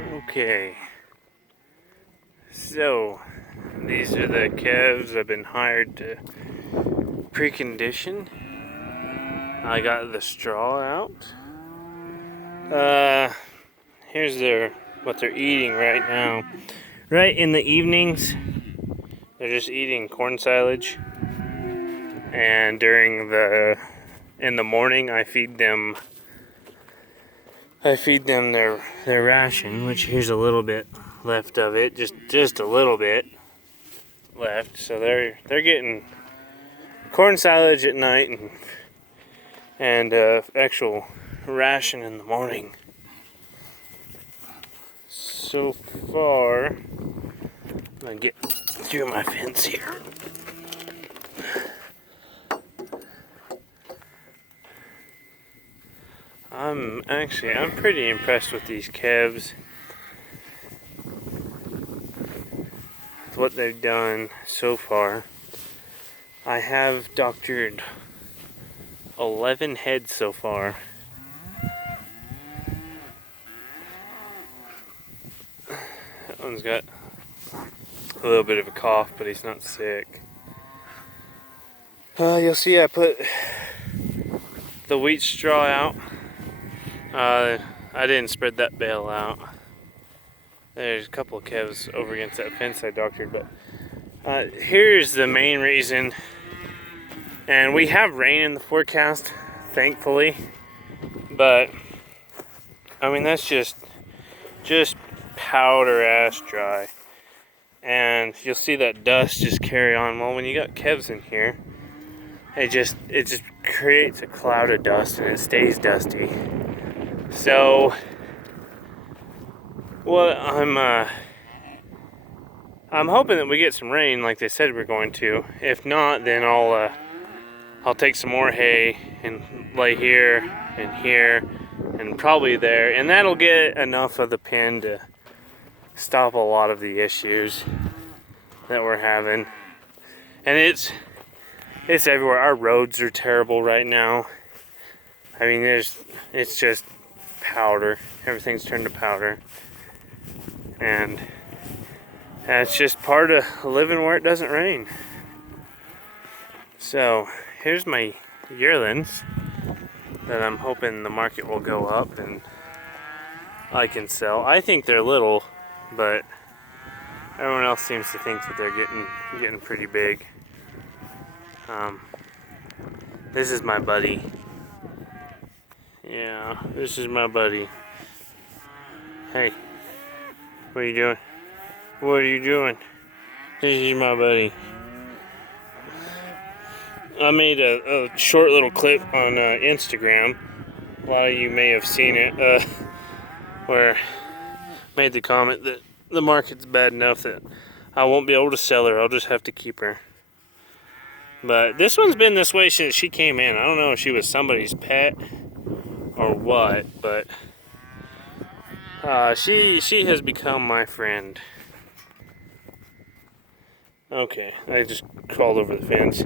Okay, so these are the calves I've been hired to precondition. I got the straw out. Here's what they're eating right now. Right in the evenings, they're just eating corn silage, and in the morning I feed them their ration, which here's a little bit left of it, just a little bit left. So they're getting corn silage at night and actual ration in the morning. So far, I'm gonna get through my fence here. I'm pretty impressed with these calves. With what they've done so far. I have doctored 11 heads so far. That one's got a little bit of a cough, but he's not sick. You'll see I put the wheat straw out. I didn't spread that bale out. There's a couple of calves over against that fence I doctored, but here's the main reason. And we have rain in the forecast, thankfully. But I mean, that's just powder ass dry. And you'll see that dust just carry on. Well, when you got calves in here, it just creates a cloud of dust and it stays dusty. So well, I'm hoping that we get some rain like they said we're going to. If not, then I'll take some more hay and lay here and probably there, and that'll get enough of the pen to stop a lot of the issues that we're having. And it's everywhere. Our roads are terrible right now. I mean, it's just powder. Everything's turned to powder. And that's just part of living where it doesn't rain. So here's my yearlings that I'm hoping the market will go up and I can sell. I think they're little, but everyone else seems to think that they're getting pretty big. This is my buddy. Yeah, this is my buddy. Hey, what are you doing? What are you doing? This is my buddy. I made a short little clip on Instagram. A lot of you may have seen it, where I made the comment that the market's bad enough that I won't be able to sell her. I'll just have to keep her. But this one's been this way since she came in. I don't know if she was somebody's pet or what, but she has become my friend. Okay, I just crawled over the fence.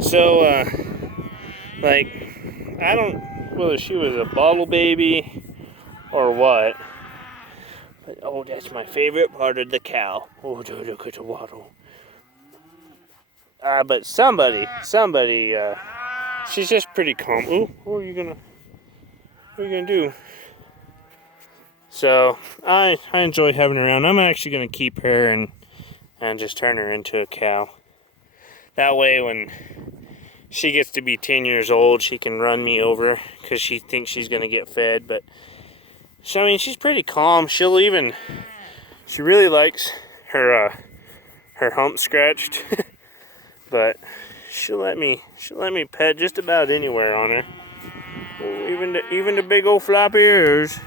So, like, I don't whether she was a bottle baby or what. But, oh, that's my favorite part of the cow. Oh, look at the waddle. But somebody, she's just pretty calm. Ooh, what are you gonna do? So, I enjoy having her around. I'm actually gonna keep her and just turn her into a cow. That way, when she gets to be 10 years old, she can run me over because she thinks she's gonna get fed. But I mean, she's pretty calm. She really likes her hump scratched. But she'll let me pet just about anywhere on her. Even the big old floppy ears.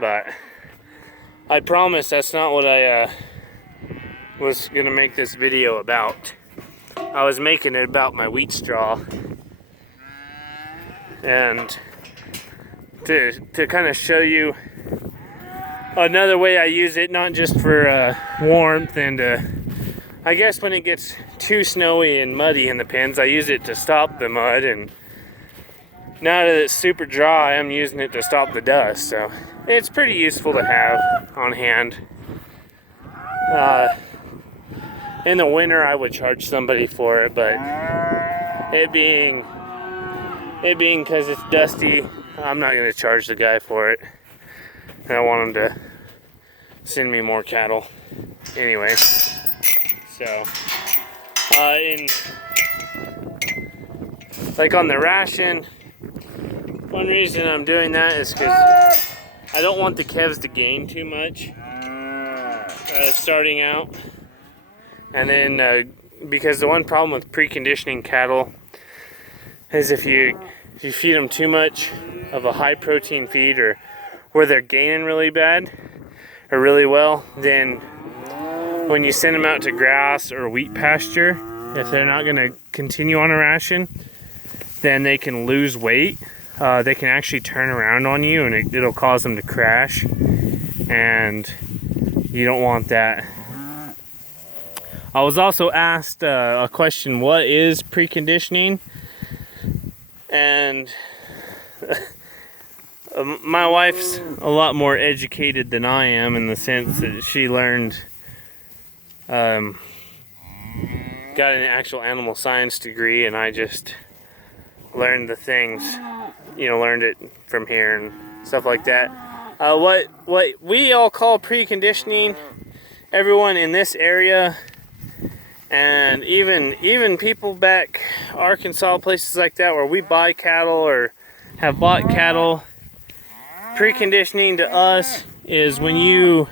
But I promise that's not what I was gonna make this video about. I was making it about my wheat straw, and to kind of show you another way I use it, not just for warmth and I guess when it gets too snowy and muddy in the pens, I use it to stop the mud, and now that it's super dry, I'm using it to stop the dust. So it's pretty useful to have on hand. In the winter, I would charge somebody for it, but it being because it's dusty, I'm not going to charge the guy for it. I don't want him to send me more cattle. Anyway, so like on the ration, one reason I'm doing that is because I don't want the calves to gain too much starting out. And then because the one problem with preconditioning cattle is if you feed them too much of a high protein feed, or where they're gaining really bad or really well, then when you send them out to grass or wheat pasture, if they're not going to continue on a ration, then they can lose weight. They can actually turn around on you, and it'll cause them to crash, and you don't want that. I was also asked a question, what is preconditioning? And my wife's a lot more educated than I am, in the sense that she learned, got an actual animal science degree, and I just learned the things, learned it from here and stuff like that. What we all call preconditioning, everyone in this area, and even people back Arkansas, places like that where we buy cattle or have bought cattle, preconditioning to us is when you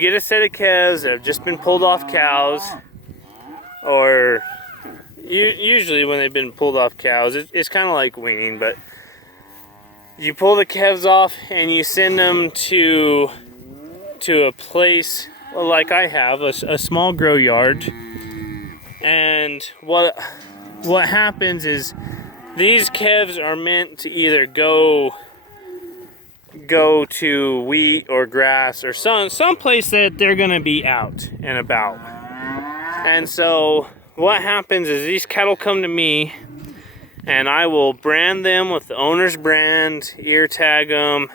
get a set of calves that have just been pulled off cows, or usually when they've been pulled off cows, it's kind of like weaning, but you pull the calves off and you send them to a place like I have, a small grow yard. And what happens is these calves are meant to either go to wheat or grass or some place that they're gonna be out and about. And so what happens is these cattle come to me, and I will brand them with the owner's brand, ear tag them,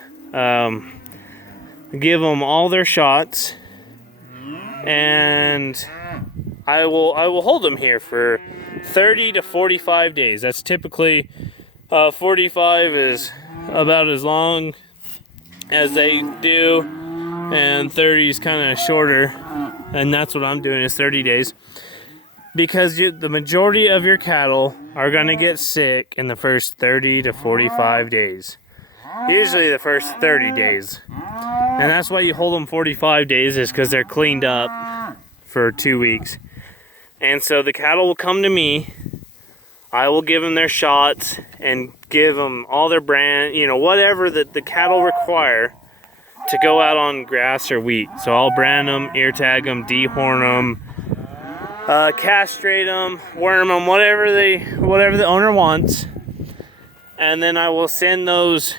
give them all their shots, and I will hold them here for 30 to 45 days. That's typically 45 is about as long as they do, and 30 is kind of shorter, and that's what I'm doing, is 30 days. Because the majority of your cattle are going to get sick in the first 30 to 45 days. Usually the first 30 days. And that's why you hold them 45 days, is because they're cleaned up for 2 weeks. And so the cattle will come to me. I will give them their shots and give them all their brand, whatever that the cattle require to go out on grass or wheat. So I'll brand them, ear tag them, dehorn them, castrate them, worm them, whatever the owner wants. And then I will send those,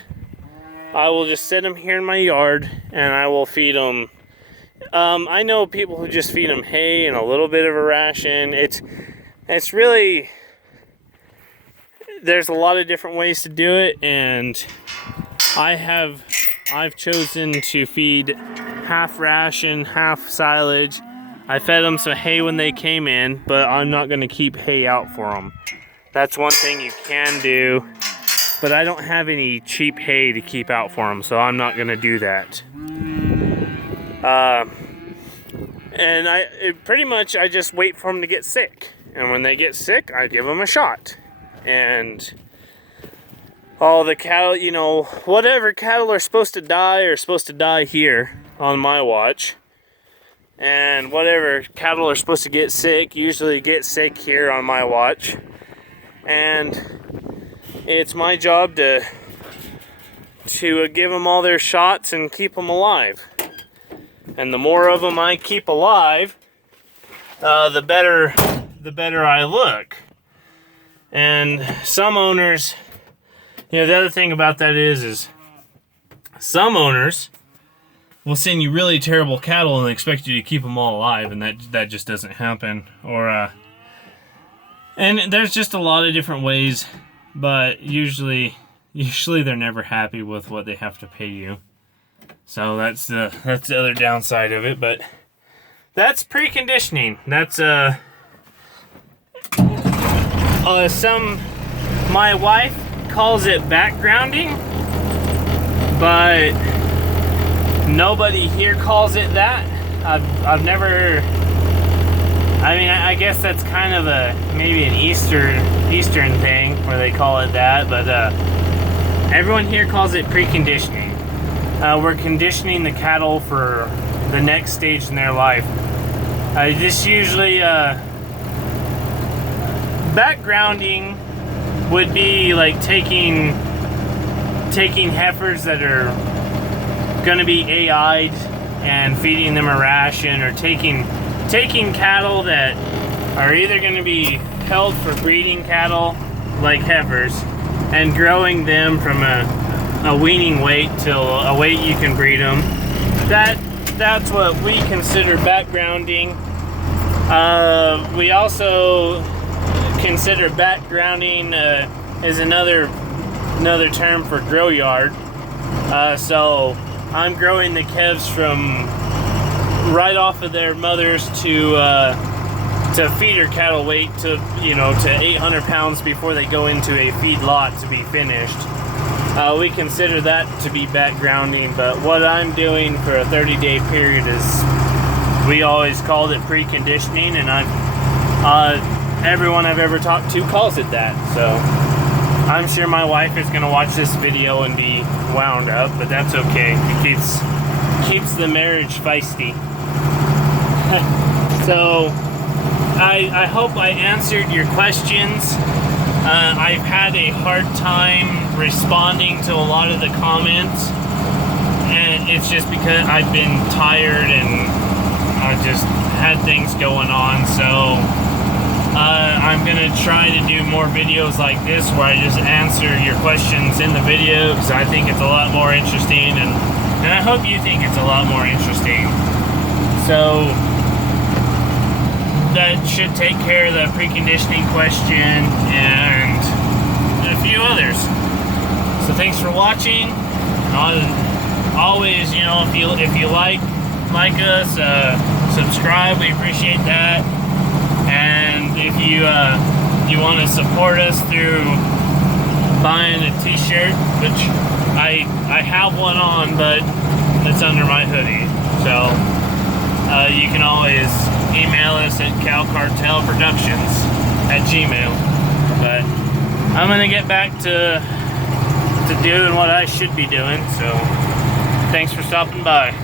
I will just send them here in my yard, and I will feed them. I know people who just feed them hay and a little bit of a ration. It's really, there's a lot of different ways to do it, and I've chosen to feed half ration, half silage. I fed them some hay when they came in, but I'm not going to keep hay out for them. That's one thing you can do, but I don't have any cheap hay to keep out for them, so I'm not going to do that. And pretty much I just wait for them to get sick. And when they get sick, I give them a shot. And all the cattle, whatever cattle are supposed to die here on my watch. And whatever cattle are supposed to get sick, usually get sick here on my watch. And it's my job to give them all their shots and keep them alive. And the more of them I keep alive, the better I look. And some owners, the other thing about that is some owners will send you really terrible cattle and expect you to keep them all alive, and that just doesn't happen. And there's just a lot of different ways, but usually usually they're never happy with what they have to pay you. So that's the other downside of it. But that's preconditioning. That's my wife calls it backgrounding, but nobody here calls it that. I've never. I mean, I guess that's kind of maybe an Eastern thing where they call it that, but everyone here calls it preconditioning. We're conditioning the cattle for the next stage in their life. This usually backgrounding would be like taking heifers that are going to be AI'd and feeding them a ration, or taking cattle that are either going to be held for breeding cattle like heifers and growing them from a weaning weight till a weight you can breed them. That's what we consider backgrounding. We also consider backgrounding is another term for grow yard. So I'm growing the calves from right off of their mothers to feeder cattle weight to 800 pounds before they go into a feed lot to be finished. We consider that to be backgrounding, but what I'm doing for a 30-day period is, we always called it preconditioning, and everyone I've ever talked to calls it that. So I'm sure my wife is going to watch this video and be wound up, but that's okay. It keeps the marriage feisty. So I hope I answered your questions. I've had a hard time responding to a lot of the comments, and it's just because I've been tired and I just had things going on. So I'm gonna try to do more videos like this where I just answer your questions in the video, because I think it's a lot more interesting, and I hope you think it's a lot more interesting. So that should take care of the preconditioning question and a few others. So thanks for watching. Always, if you like us, subscribe. We appreciate that. And if you want to support us through buying a t-shirt, which I have one on, but it's under my hoodie. So you can always email us at Cowecartelproductions@gmail. But I'm gonna get back to doing what I should be doing. So thanks for stopping by.